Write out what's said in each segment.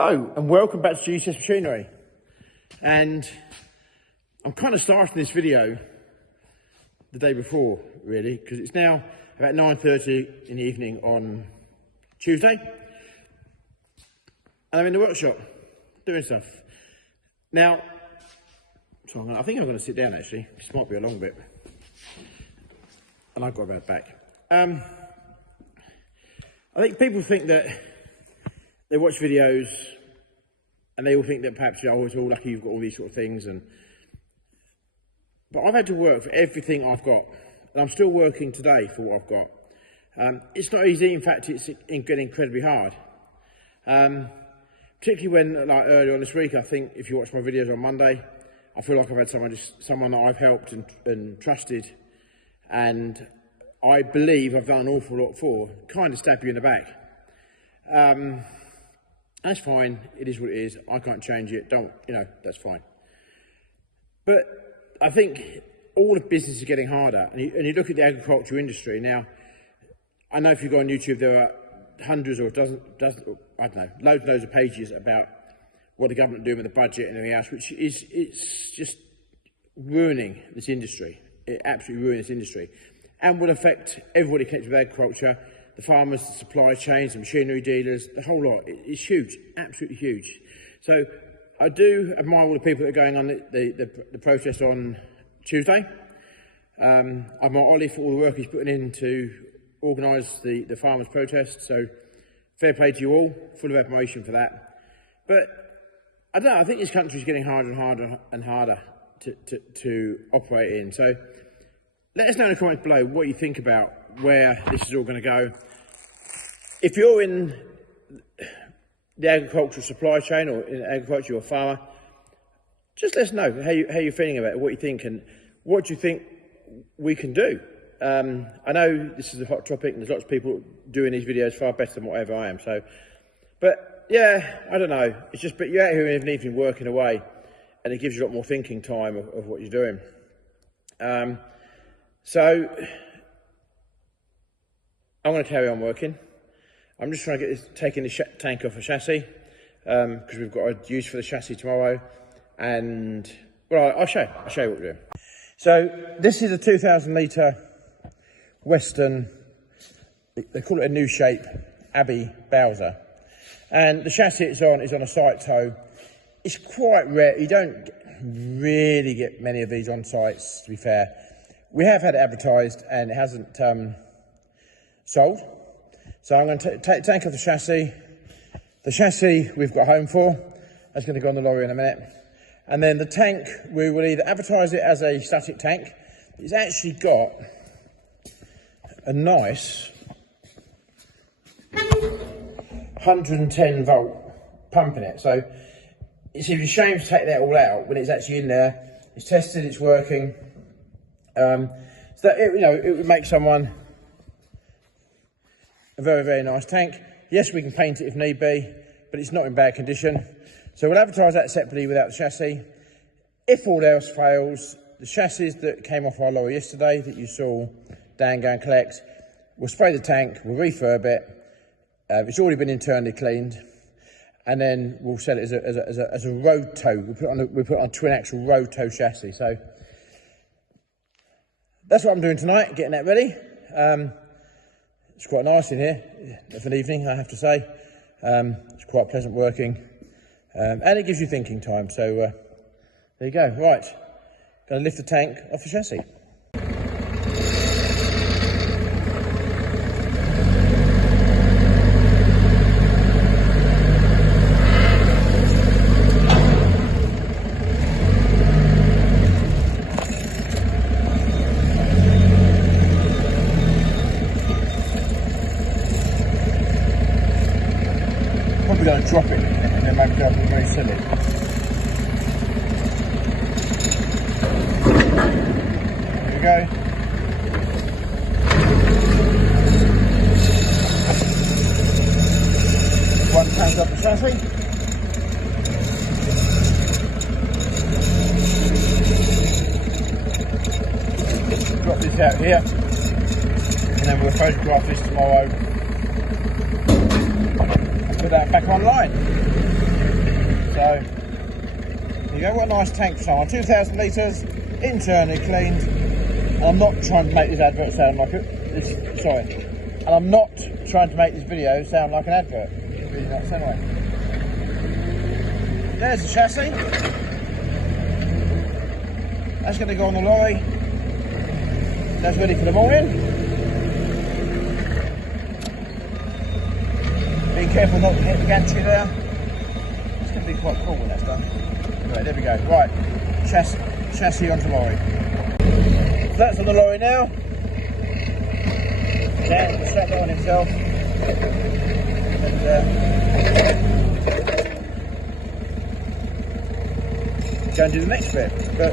Hello and welcome back to GCS Machinery. And I'm kind of starting this video the day before, really, because it's now about 9:30 in the evening on Tuesday. And I'm in the workshop doing stuff. Now, so I think I'm going to sit down actually. This might be a long bit. And I've got a bad back. I think people think that they watch videos and they all think that perhaps you're always all lucky you've got all these sort of things. But I've had to work for everything I've got. And I'm still working today for what I've got. It's not easy. In fact, it's getting incredibly hard. Particularly when, like earlier on this week, I think if you watch my videos on Monday, I feel like I've had someone that I've helped and trusted, and I believe I've done an awful lot for, kind of stab you in the back. That's fine. It is what it is. I can't change it. That's fine. But I think all of business is getting harder, and you look at the agriculture industry now. I know if you go on YouTube, there are hundreds or dozens, I don't know, loads and loads of pages about what the government are doing with the budget and everything else, which it's just ruining this industry. It absolutely ruins this industry, and will affect everybody connected with agriculture, the farmers, the supply chains, the machinery dealers, the whole lot. It's huge, absolutely huge. So I do admire all the people that are going on the protest on Tuesday. I admire Ollie for all the work he's putting in to organise the farmers' protest. So fair play to you all, full of admiration for that. But I don't know, I think this country is getting harder and harder and harder to operate in. So let us know in the comments below what you think about where this is all going to go. If you're in the agricultural supply chain or in agriculture, you're a farmer, just let us know how you're feeling about it, what you think, and what do you think we can do. I know this is a hot topic and there's lots of people doing these videos far better than whatever I am. But yeah, I don't know. It's just, but you're out here in an evening working away, and it gives you a lot more thinking time of what you're doing. So I'm going to carry on working. I'm just trying to get taking the tank off the chassis, because we've got a use for the chassis tomorrow. And well, I'll show you what we're doing. So this is a 2,000 litre Western, they call it a new shape, Abbey Bowser. And the chassis it's on is on a site tow. It's quite rare. You don't really get many of these on sites, to be fair. We have had it advertised and it hasn't sold. So I'm going to take the tank off the chassis. The chassis we've got home for. That's going to go on the lorry in a minute. And then the tank, we will either advertise it as a static tank. It's actually got a nice 110 volt pump in it. So it's a shame to take that all out when it's actually in there. It's tested, it's working. So that it would make someone a very, very nice tank. Yes, we can paint it if need be, but it's not in bad condition. So we'll advertise that separately without the chassis. If all else fails, the chassis that came off our lorry yesterday that you saw Dan go and collect, we'll spray the tank, we'll refurb it. It's already been internally cleaned, and then we'll sell it as a road tow. We'll put it on a twin axle road tow chassis. So that's what I'm doing tonight, getting that ready. It's quite nice in here for an evening, I have to say. It's quite pleasant working, and it gives you thinking time. So there you go. Right, going to lift the tank off the chassis. Probably going to drop it and then maybe go very silly. There we go. One tank up the chassis. Drop this out here, and then we'll photograph this tomorrow. Put that back online. So there you go, what a nice tank for someone. 2,000 litres, internally cleaned. And I'm not trying to make this advert sound like it. Sorry. And I'm not trying to make this video sound like an advert. It's really not, anyway. There's the chassis. That's going to go on the lorry. That's ready for the morning. Be careful not to hit the gantry there. It's going to be quite cool when that's done. Right, there we go. Right, chassis onto lorry. So that's on the lorry now. Dan can strap that on himself. And go and do the next bit. But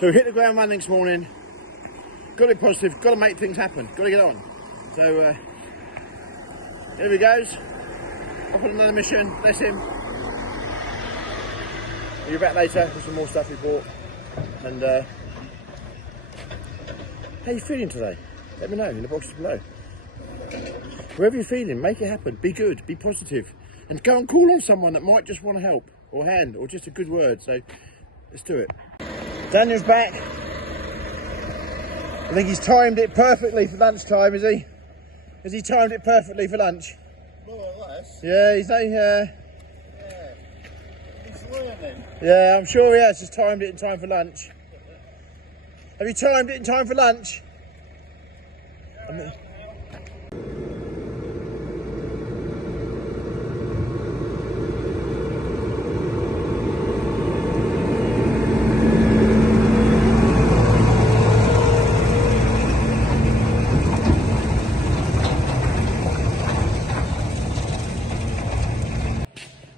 so we hit the ground running this morning. Got to be positive, got to make things happen, got to get on. So here he goes. Off on another mission, bless him. We'll be back later with some more stuff we bought. And how are you feeling today? Let me know in the boxes below. Wherever you're feeling, make it happen. Be good, be positive. And go and call on someone that might just want to help, or hand, or just a good word. So let's do it. Daniel's back. I think he's timed it perfectly for lunchtime, is he? Has he timed it perfectly for lunch? More or less. Yeah, he's saying, yeah. He's learning. yeah, I'm sure he has just timed it in time for lunch. Have you timed it in time for lunch? Yeah.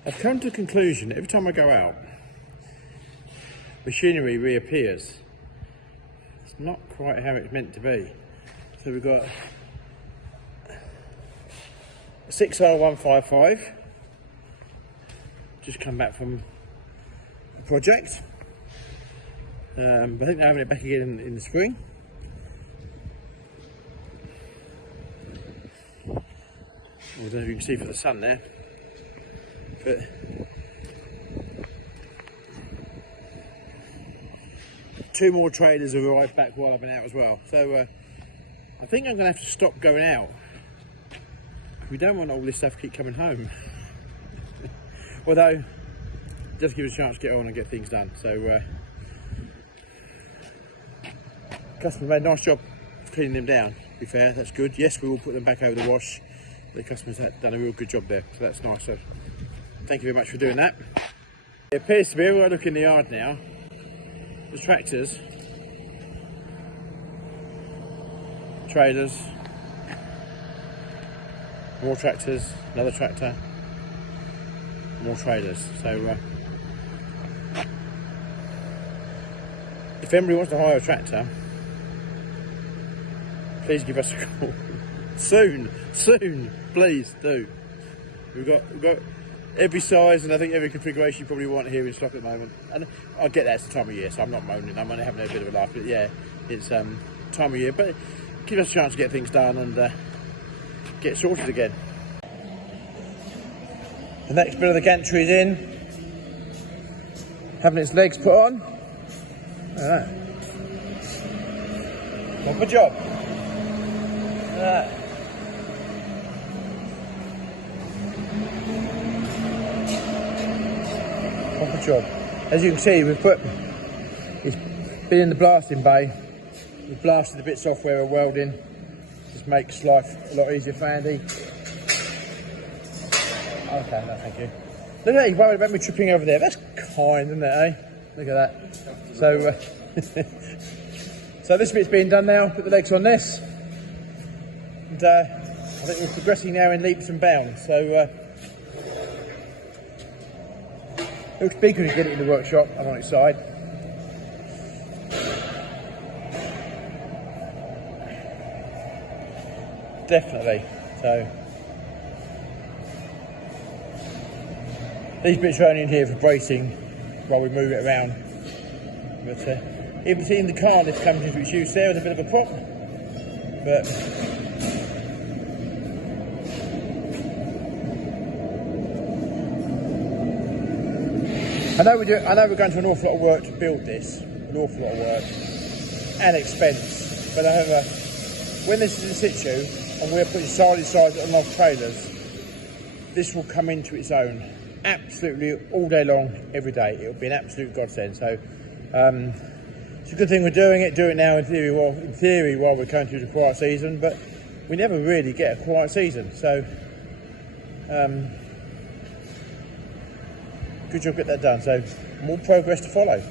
I've come to the conclusion that every time I go out, machinery reappears. It's not quite how it's meant to be. So we've got a 6R155, just come back from a project. I think they're having it back again in the spring. I don't know if you can see for the sun there. But two more traders have arrived back while I've been out as well. So I think I'm going to have to stop going out. We don't want all this stuff to keep coming home. Although, just give us a chance to get on and get things done. So customer made a nice job of cleaning them down, to be fair, that's good. Yes, we will put them back over the wash. The customers have done a real good job there, so that's nice. So thank you very much for doing that. It appears to be, everywhere I look in the yard now, there's tractors, trailers, more tractors, another tractor, more trailers. So if anybody wants to hire a tractor, please give us a call. Soon, please do. We've got every size and I think every configuration you probably want here in stock at the moment. And I get that it's the time of year, so I'm not moaning, I'm only having a bit of a laugh. But yeah, it's time of year, but give us a chance to get things done and get sorted again. The next bit of the gantry is in, having its legs put on. Alright. One good job. Alright. Good job. As you can see, it's been in the blasting bay. We've blasted the bits off where we're welding. Just makes life a lot easier for Andy. Okay, no, thank you. Look at that, he's worried about me tripping over there. That's kind, isn't it, eh? Look at that. So, so this bit's being done now. Put the legs on this. And I think we're progressing now in leaps and bounds. So, it'll be good to get it in the workshop. I'm on its side. Definitely. So these bits are only in here for bracing while we move it around. But in between the car lift companies which used there was a bit of a pop, but I know we're going to an awful lot of work to build this, an awful lot of work and expense, but however, when this is in situ and we're putting side by side on our trailers, this will come into its own absolutely all day long, every day. It will be an absolute godsend. So it's a good thing we're doing it now in theory while we're going through the quiet season, but we never really get a quiet season. So good job get that done. So more progress to follow.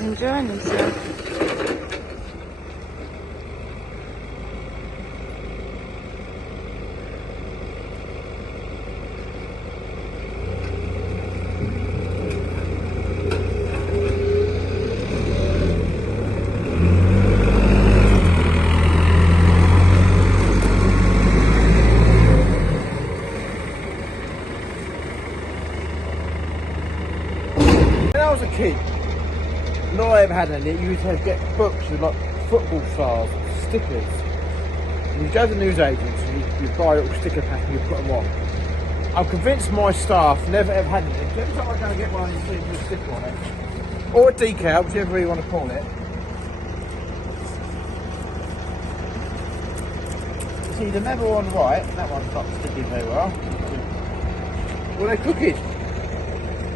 Enjoying himself. When I was a kid, not I ever had any, you used to get books with like football stars, stickers. And you go to the newsagents and you buy a little sticker pack and you put them on. I'm convinced my staff never ever had anything. Every time I go and get one, you see a sticker on it. Or a decal, whichever you want to call it. See, the level on the right, that one's not sticking very well. Well, they're cookies.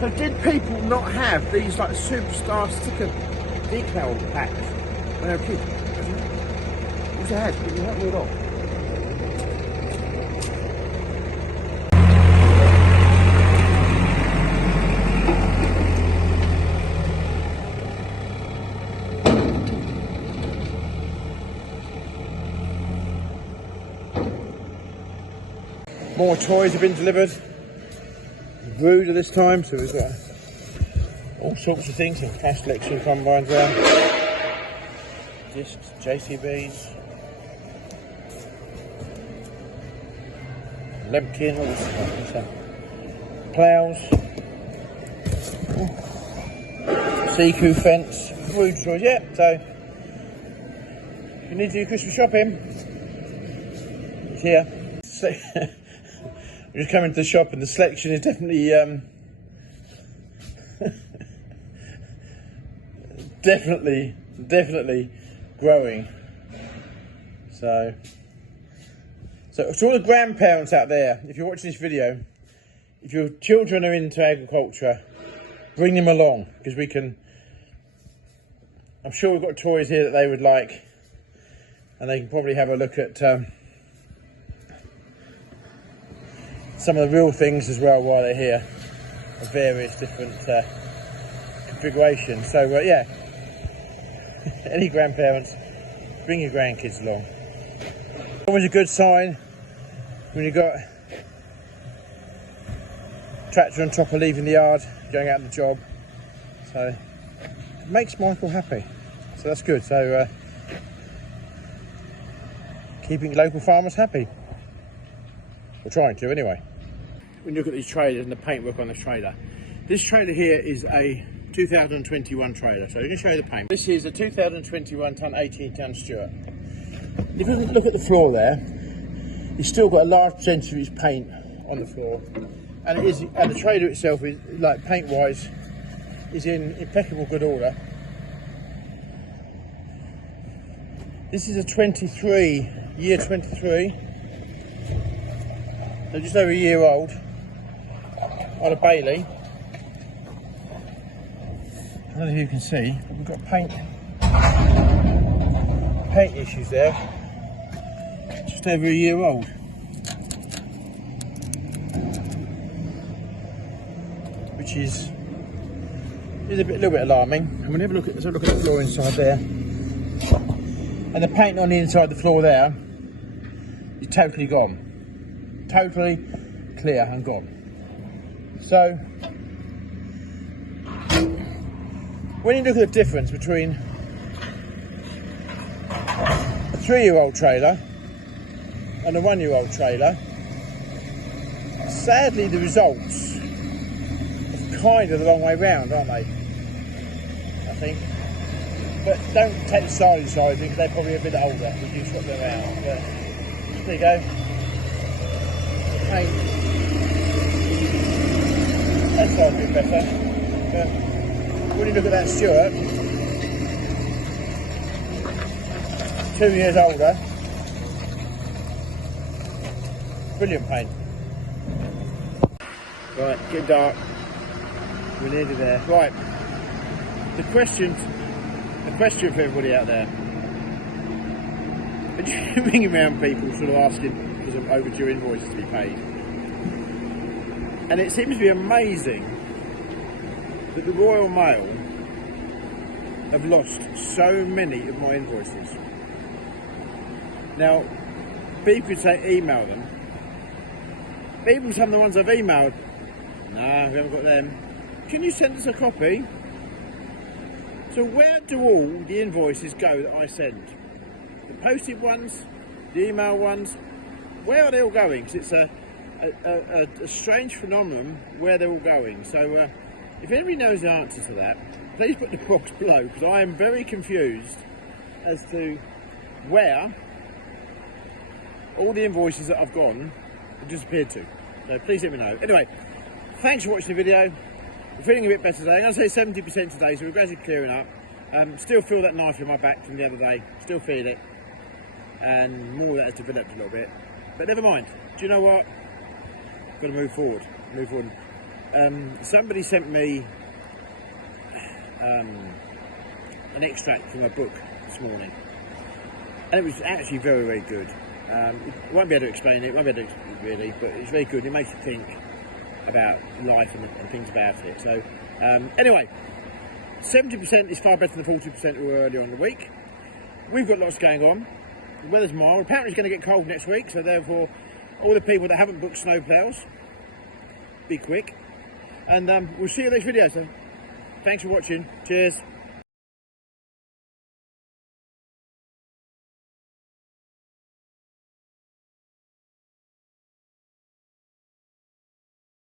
So did people not have these like superstar sticker decal packs when they were kids? What you had? You had it all. More toys have been delivered. Ruda this time, so we've got all sorts of things, and cash collection combines there, discs, JCBs, Lemkin, all this stuff, ploughs, Seaku fence, Ruda toys, yeah, so if you need to do Christmas shopping, it's here. We just come into the shop and the selection is definitely definitely growing. So to all the grandparents out there, if you're watching this video, if your children are into agriculture, bring them along, because we can, I'm sure we've got toys here that they would like, and they can probably have a look at some of the real things as well while they're here, of various different configurations. So yeah, any grandparents, bring your grandkids along. Always a good sign when you've got tractor on top of leaving the yard, going out on the job. So it makes Michael happy, so that's good. So keeping local farmers happy, we're trying to anyway. When you look at these trailers and the paintwork on this trailer, this trailer here is a 2021 trailer, so I'm going to show you the paint. This is a 2021 ton, 18 ton Stuart. If you look at the floor there, it's still got a large percentage of its paint on the floor, and the trailer itself is, like paint wise, is in impeccable good order. This is a 23, year 23, so just over a year old, on a Bailey. I don't know if you can see, but we've got paint paint issues there. Just over a year old. Which is a little bit alarming. And we'll have a look at the floor inside there. And the paint on the inside the floor there is totally gone. Totally clear and gone. So when you look at the difference between a 3-year-old trailer and a 1-year-old trailer, sadly the results are kind of the long way round, aren't they? I think. But don't take the styling side of it, because they're probably a bit older. We do swap them out. But there you go. Paint. That side's a bit better. But when you look at that Stuart, 2 years older, brilliant paint. Right, getting dark. We're nearly there. Right, the question for everybody out there. Are you ringing around people sort of asking for some overdue invoices to be paid? And it seems to be amazing that the Royal Mail have lost so many of my invoices. Now, people could say email them. Even some of the ones I've emailed, no, we haven't got them. Can you send us a copy? So where do all the invoices go that I send? The posted ones, the email ones, where are they all going? Because it's a strange phenomenon where they're all going. So if anybody knows the answer to that, please put the box below, because I am very confused as to where all the invoices that I've gone have disappeared to. So please let me know. Anyway, thanks for watching the video. I'm feeling a bit better today. I'm going to say 70% today, so we're gradually clearing up. Still feel that knife in my back from the other day. Still feel it. And more of that has developed a little bit. But never mind. Do you know what? Got to move forward. Move forward. Somebody sent me an extract from a book this morning. And it was actually very, very good. I won't be able to explain it, won't be able to really, but it's very good. It makes you think about life and things about it. So anyway, 70% is far better than the 40% we were earlier on in the week. We've got lots going on. The weather's mild. Apparently it's going to get cold next week, so therefore all the people that haven't booked snowplows, be quick. And we'll see you in the next video. So thanks for watching. Cheers.